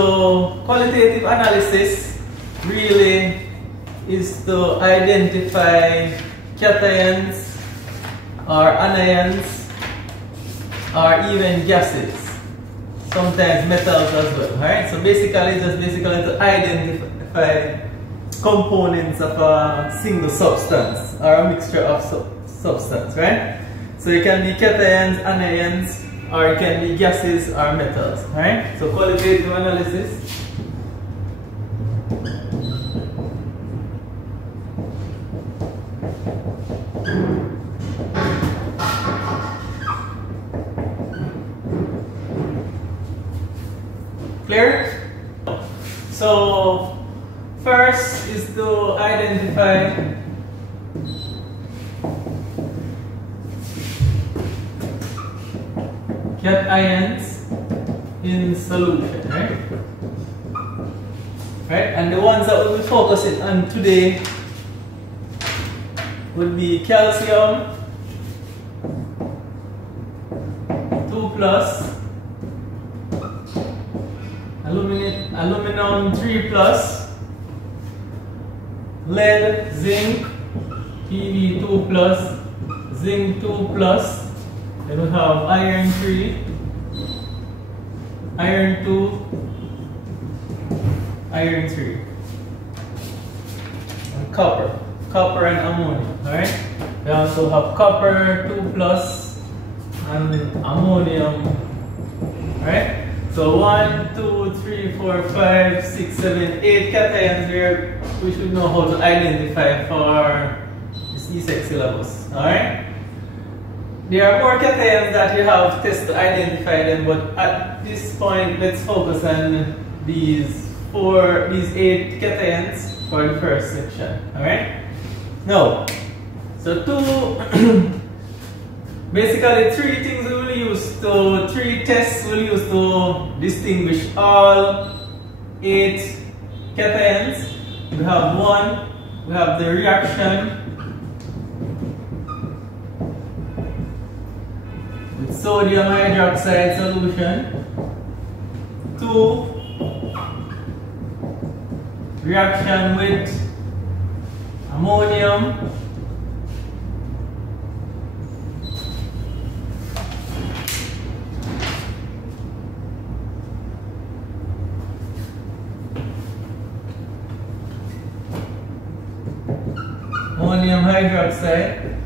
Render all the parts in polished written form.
So qualitative analysis really is to identify cations or anions or even gases, sometimes metals as well. Alright, so basically just to identify components of a single substance or a mixture of substance, right? So it can be cations, anions, or it can be gases or metals, right? So qualitative analysis. Clear? So first is to identify cations in solution, right? Right? And the ones that we'll be focusing on today would be calcium 2 plus, aluminum 3 plus, lead, zinc, Pb 2 plus, zinc 2 plus, then we have iron 3, iron 2, iron 3, and copper and ammonia, alright? We also have copper 2 plus and ammonium, alright? So 1, 2, 3, 4, 5, 6, 7, 8 cations here we should know how to identify for this E6 syllabus, alright? There are more cations that you have tests to identify them, but at this point let's focus on these 8 cations for the first section, alright? Now, so basically three tests we'll use to distinguish all 8 cations. We have one, we have the reaction with sodium hydroxide solution. 2, reaction with ammonium. 3 ammonium hydroxide,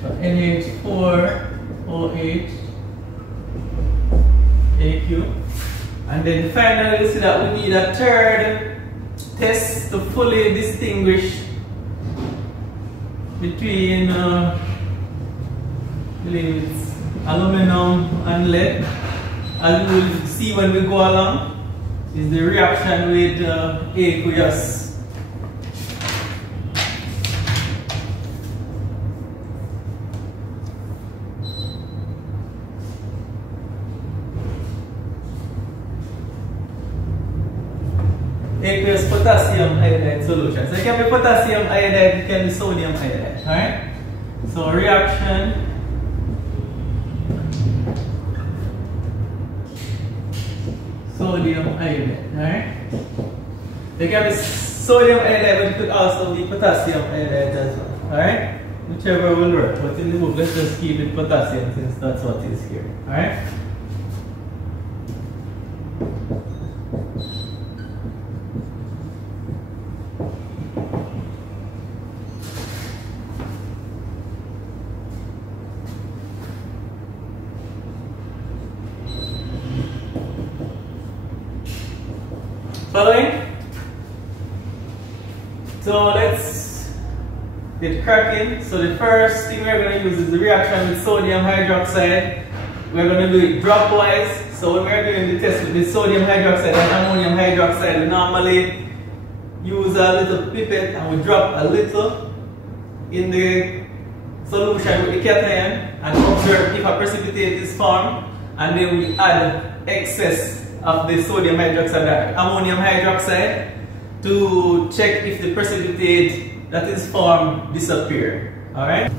so NH4OH AQ. And then finally, you see that we need a third test to fully distinguish between I believe it's aluminum and lead. As we will see when we go along, is the reaction with aqueous. Aqueous potassium iodide solution. So it can be potassium iodide, it can be sodium iodide. Alright? So reaction sodium iodide. Alright? It can be sodium iodide, but it could also be potassium iodide as well. Alright? Whichever will work. But in the book, let's just keep it potassium since that's what is here. Alright? Following? So let's get cracking. So the first thing we're going to use is the reaction with sodium hydroxide. We're going to do it dropwise. So when we're doing the test with the sodium hydroxide and ammonium hydroxide, we normally use a little pipette and we drop a little in the solution with the cation and observe if a precipitate is formed, and then we add excess of the sodium hydroxide, ammonium hydroxide, to check if the precipitate that is formed disappear. Alright?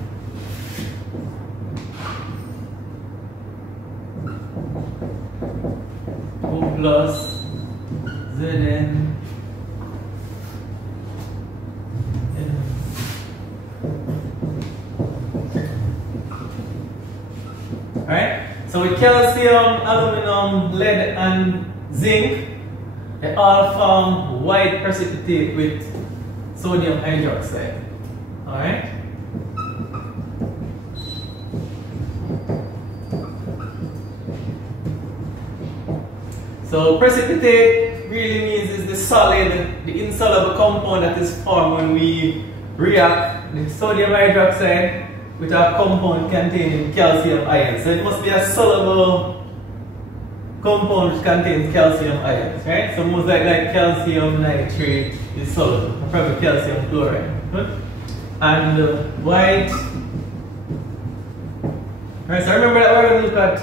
plus Zn. Alright? So with calcium, aluminum, lead, and zinc, they all form white precipitate with sodium hydroxide. Alright? So precipitate really means is the solid, the insoluble compound that is formed when we react the sodium hydroxide with a compound containing calcium ions. So it must be a soluble compound which contains calcium ions, right? So most like calcium nitrate is soluble, probably calcium chloride. Good? And white. Right, so remember that we're going to look at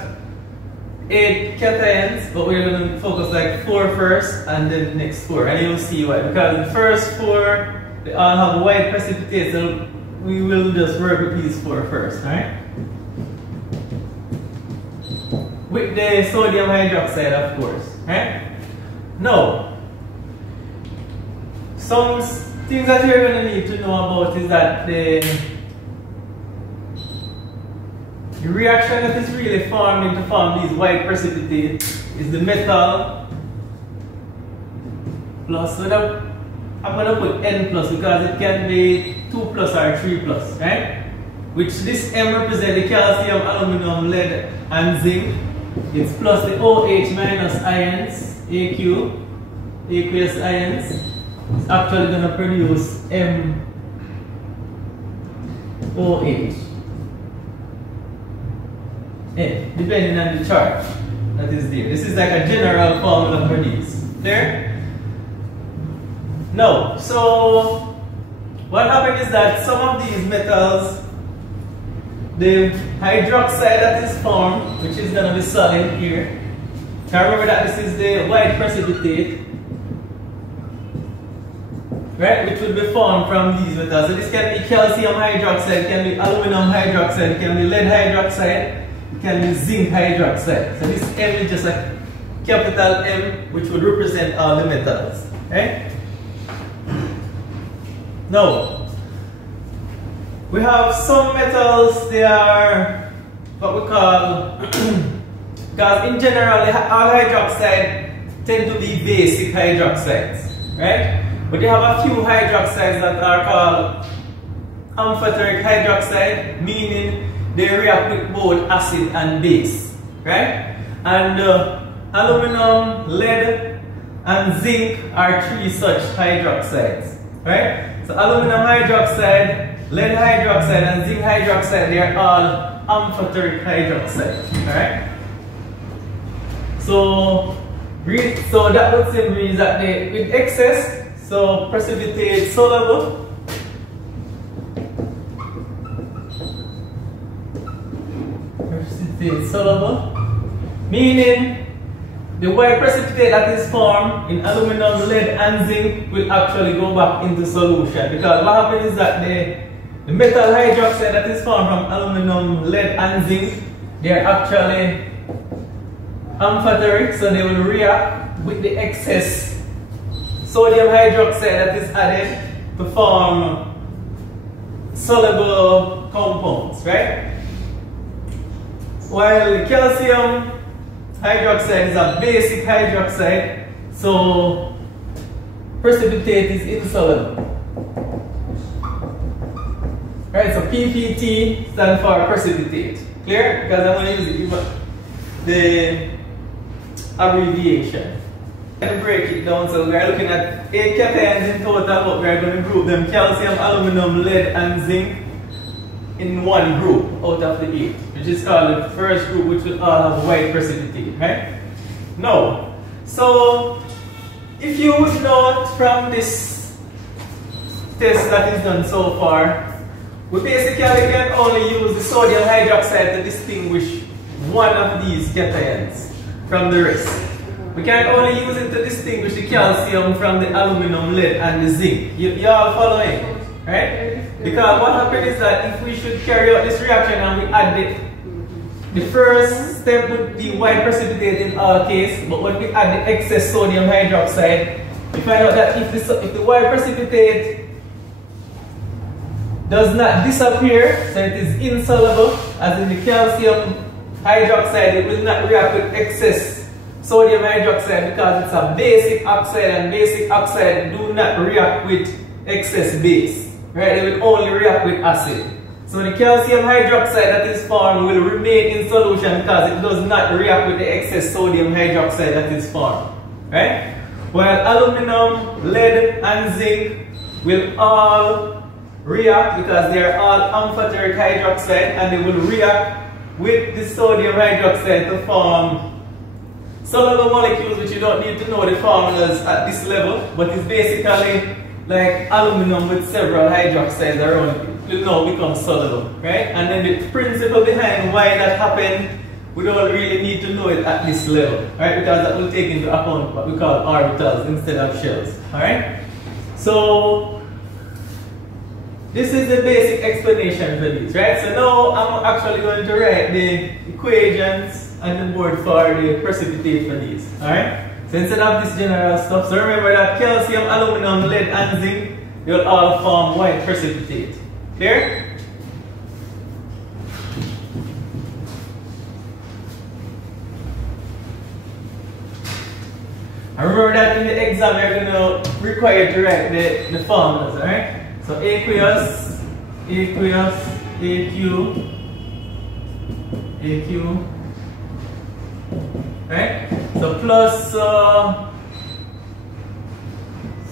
8 cations, but we're going to focus like 4 first and then the next 4. And you'll see why. Because the first 4, they all have white precipitate, so we will just work with these 4 first, right? With the sodium hydroxide, of course, right? Now, some things that you're going to need to know about is that the reaction that is really forming to form these white precipitates is the metal plus, so that I'm going to put N plus because it can be 2 plus or 3 plus, right? Which this M represents the calcium, aluminum, lead, and zinc. It's plus the OH minus ions, aqueous ions. It's actually going to produce MOH. Depending on the charge that is there. This is like a general formula for these. Clear? No. So what happened is that some of these metals, the hydroxide that is formed, which is going to be solid here. Now remember that this is the white precipitate, right? Which will be formed from these metals. So this can be calcium hydroxide, it can be aluminum hydroxide, it can be lead hydroxide, it can be zinc hydroxide. So this M is just a capital M, which would represent all the metals, right? Now, we have some metals, they are what we call, because in general, all hydroxide tend to be basic hydroxides, right? But they have a few hydroxides that are called amphoteric hydroxide, meaning they react with both acid and base, right? And aluminum, lead, and zinc are 3 such hydroxides, right? So aluminum hydroxide, lead hydroxide, and zinc hydroxide, they are all amphoteric hydroxide, alright? So that would simply mean that they, with excess, so precipitate soluble, meaning the white precipitate that is formed in aluminum, lead, and zinc will actually go back into solution. Because what happens is that the metal hydroxide that is formed from aluminum, lead, and zinc, they are actually amphoteric, so they will react with the excess sodium hydroxide that is added to form soluble compounds, right? While the calcium hydroxide is a basic hydroxide, so precipitate is insoluble. Right, so PPT stands for precipitate. Clear? Because I'm going to use the abbreviation. I'm going to break it down, so we are looking at 8 cations in total, but we are going to group them calcium, aluminum, lead, and zinc in one group out of the 8, which is called the first group, which will all have white precipitate, right? Now, so if you would note from this test that is done so far, we basically can only use the sodium hydroxide to distinguish one of these cations from the rest. We can only use it to distinguish the calcium from the aluminum, lead, and the zinc. You all following? Right? Because what happens is that if we should carry out this reaction and we add the first step would be white precipitate in our case, but when we add the excess sodium hydroxide, we find out that if the white precipitate does not disappear, so it is insoluble, as in the calcium hydroxide, it will not react with excess sodium hydroxide because it's a basic oxide, and basic oxide do not react with excess base, right? They will only react with acid. So the calcium hydroxide that is formed will remain in solution because it does not react with the excess sodium hydroxide that is formed, right? While aluminum, lead, and zinc will all react because they are all amphoteric hydroxide, and they will react with the sodium hydroxide to form soluble molecules, which you don't need to know the formulas at this level, but it's basically like aluminum with several hydroxides around it. It will now become soluble, right? And then the principle behind why that happened, we don't really need to know it at this level, right? Because that will take into account what we call orbitals instead of shells, alright? So this is the basic explanation for this, right? So now I'm actually going to write the equations on the board for the precipitate for these, alright? So instead of this general stuff, so remember that calcium, aluminum, lead, and zinc, they will all form white precipitate. Clear? And remember that in the exam you're going to require to write the formulas, alright? So aqueous, AQ, right? So plus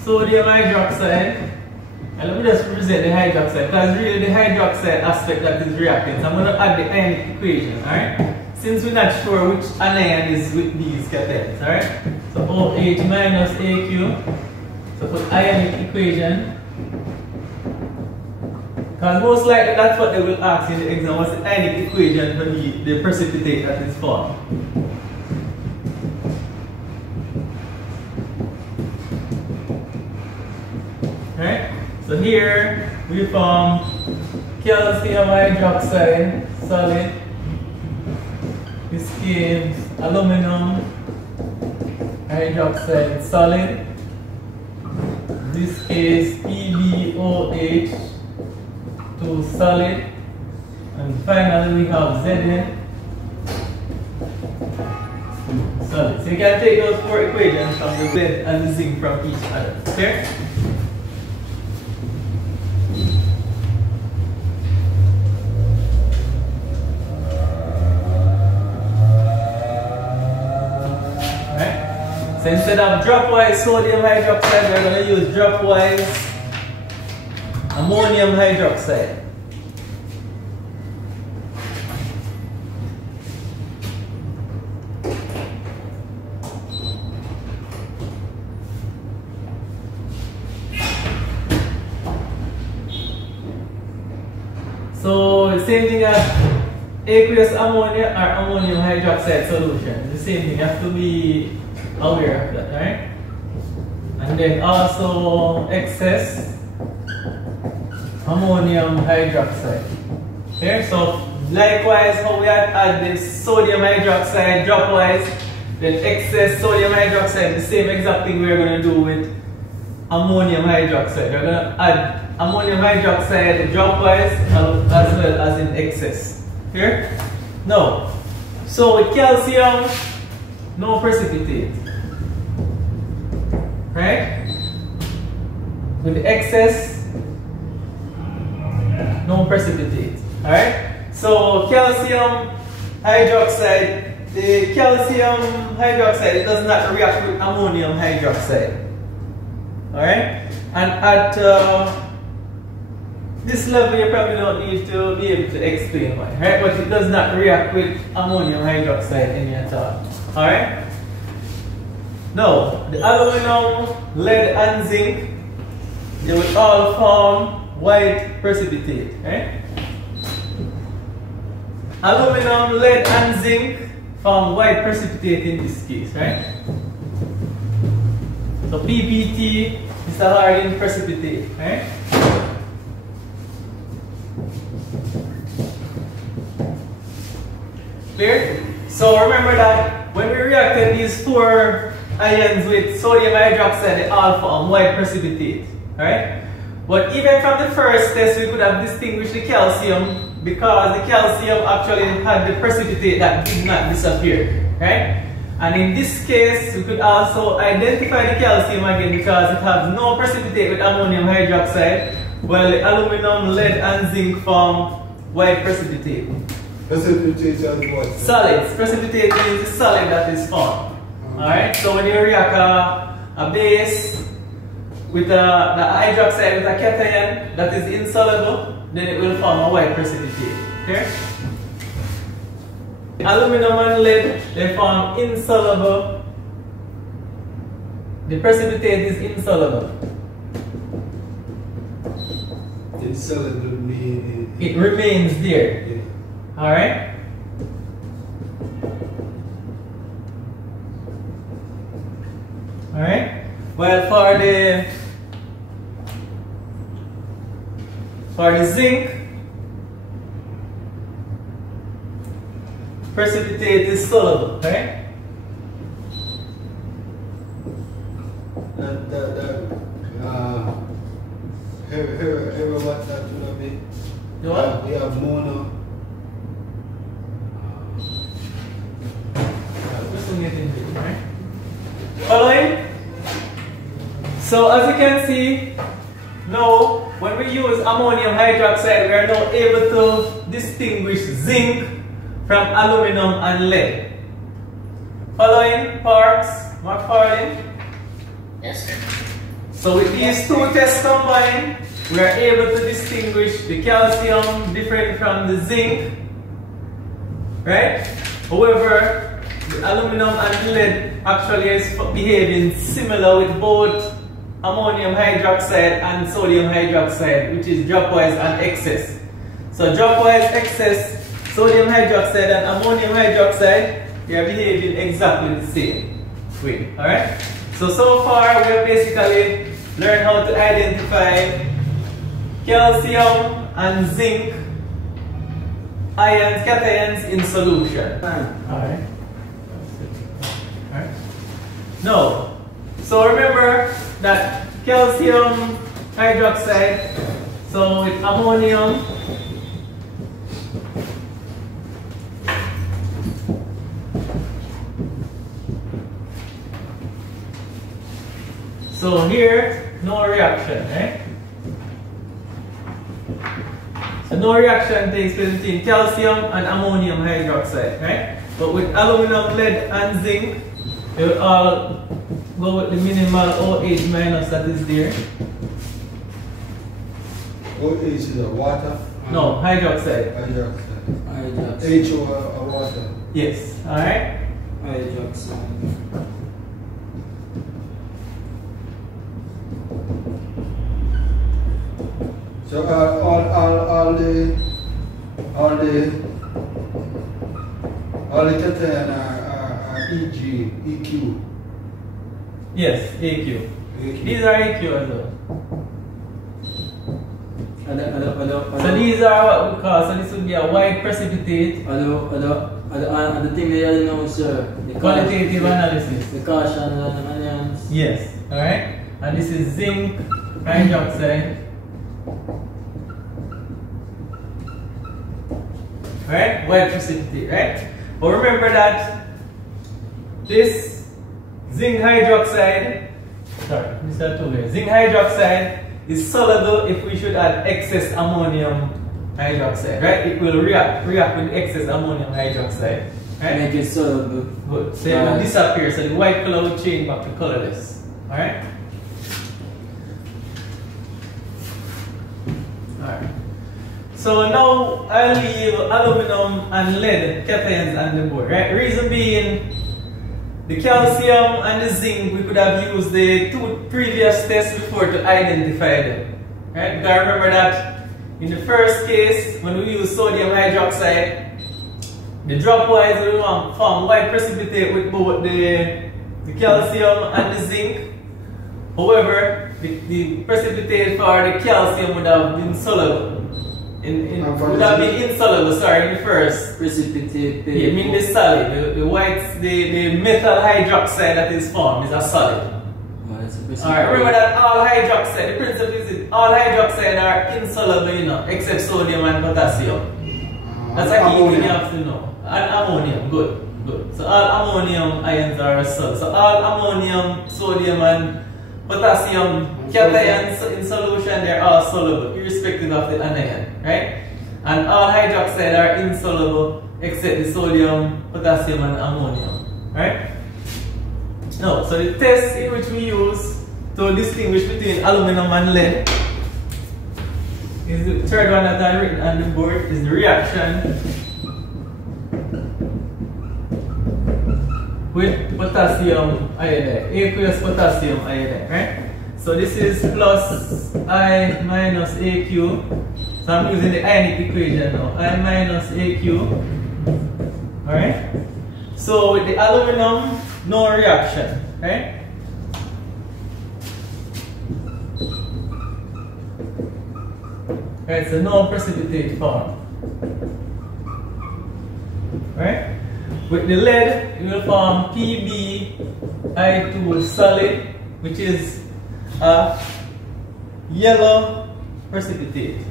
sodium hydroxide, and let me just represent the hydroxide because really the hydroxide aspect that is reacting. So I'm going to add the ionic equation, alright? Since we're not sure which anion is with these cations, alright? So OH minus AQ, so put ionic equation. Because most likely that's what they will ask in the exam, what's the ionic equation for the precipitate that is formed. Right? So here we form calcium hydroxide solid. This gives aluminum hydroxide solid. This case PbOH to solid, and finally we have Zn solid. So you can take those four equations from the lead and the zinc from each other. Okay? Alright? So instead of dropwise sodium hydroxide, we're going to use dropwise ammonium hydroxide. So the same thing as aqueous ammonia or ammonium hydroxide solution. The same thing, you have to be aware of that, right? And then also excess ammonium hydroxide. Okay, so likewise how we add this sodium hydroxide dropwise, then excess sodium hydroxide, the same exact thing we're going to do with ammonium hydroxide. We're going to add ammonium hydroxide dropwise as well as in excess. Here? No. So with calcium, no precipitate. Right? With the excess, no precipitate. Alright? So calcium hydroxide, the calcium hydroxide, it does not react with ammonium hydroxide. Alright? And at this level you probably don't need to be able to explain why. Right? But it does not react with ammonium hydroxide any at all. Alright? Now, the aluminum, lead and zinc, they will all form white precipitate, right? Aluminum, lead, and zinc form white precipitate in this case, right? So PBT is a hardened precipitate, right? Clear? So remember that when we reacted these four ions with sodium hydroxide, they all form white precipitate. Right? But even from the first test, we could have distinguished the calcium because the calcium actually had the precipitate that did not disappear. Right? And in this case, we could also identify the calcium again because it has no precipitate with ammonium hydroxide, while the aluminum, lead, and zinc form white precipitate. Precipitate is what? Solids. Precipitate means the solid that is formed. Alright, so when you react a base with the hydroxide with a cation that is insoluble, then it will form a white precipitate. Okay? Aluminum and lead, they form insoluble. The precipitate is insoluble. Insoluble means it remains there. Yeah. Alright? Alright? Well, for the zinc, precipitate is soluble, right? Here what that will be? What? We have mono. Right? Following? So as you can see, now when we use ammonium hydroxide, we are now able to distinguish zinc from aluminum and lead. Following parts, McFarlane? Yes, sir. So with these two tests combined, we are able to distinguish the calcium different from the zinc, right? However, the aluminum and lead actually is behaving similar with both ammonium hydroxide and sodium hydroxide, which is dropwise and excess. So dropwise, excess, sodium hydroxide and ammonium hydroxide, they are behaving exactly the same way. Alright? So far we have basically learned how to identify calcium and zinc ions, cations in solution. Alright? No. So remember that calcium hydroxide, so with ammonium, so here, no reaction, right? So no reaction takes place between calcium and ammonium hydroxide, right? But with aluminum, lead, and zinc, they will all go with the minimal OH minus that is there. OH is a water? No, hydroxide. Hydroxide. H or water? Yes, alright? Hydroxide. So all the cation are EG, EQ. Yes, AQ. These are AQ as well. So these are what we call, so this would be a white precipitate. The thing they are know, sir. The Qualitative analysis. The caution and onions. Yes, alright? And this is zinc hydroxide. Alright? White precipitate, right? But remember that this zinc hydroxide, zinc hydroxide is soluble if we should add excess ammonium hydroxide, right? It will react with excess ammonium hydroxide, right? Make it soluble. Good. So it will disappear, so the white color will change back to colorless, alright? Alright. So now I'll leave aluminum and lead cations on the board, right? Reason being, the calcium and the zinc, we could have used the two previous tests before to identify them, right? Because remember that in the first case, when we use sodium hydroxide, the dropwise will form white precipitate with both the calcium and the zinc. However, the precipitate for the calcium would have been soluble. would have been insoluble, sorry, in the first. Precipitate. Yeah, I mean the solid, the white, the metal hydroxide that is formed is a solid. Alright, remember that all hydroxide, the principle is all hydroxide are insoluble, you know, except sodium and potassium. That's a key thing you have to know. And ammonium, good. So all ammonium ions are solid. So all ammonium, sodium and potassium cations in solution, they are all soluble, irrespective of the anion, right? And all hydroxide are insoluble except the sodium, potassium and ammonium, right? Now, so the test in which we use to distinguish between aluminum and lead is the third one that I've written on the board, is the reaction with potassium iodide, aqueous potassium iodide, right? So this is plus I minus AQ. So I'm using the ionic equation now. I minus AQ. Alright? So with the aluminum, no reaction, right? Right, so no precipitate form. Right? With the lead, it will form PbI2 solid, which is a yellow precipitate.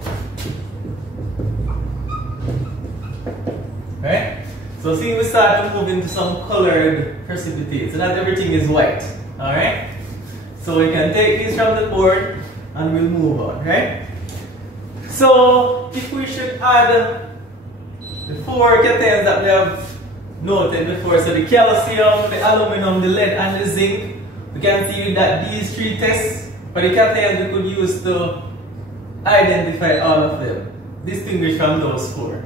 Right? So see, we start to move into some colored precipitate. So not everything is white. Alright? So we can take these from the board and we'll move on, right? So if we should add the four cations that we have noted before, so the calcium, the aluminum, the lead and the zinc, we can see that these three tests for the cations we could use to identify all of them, distinguish from those four.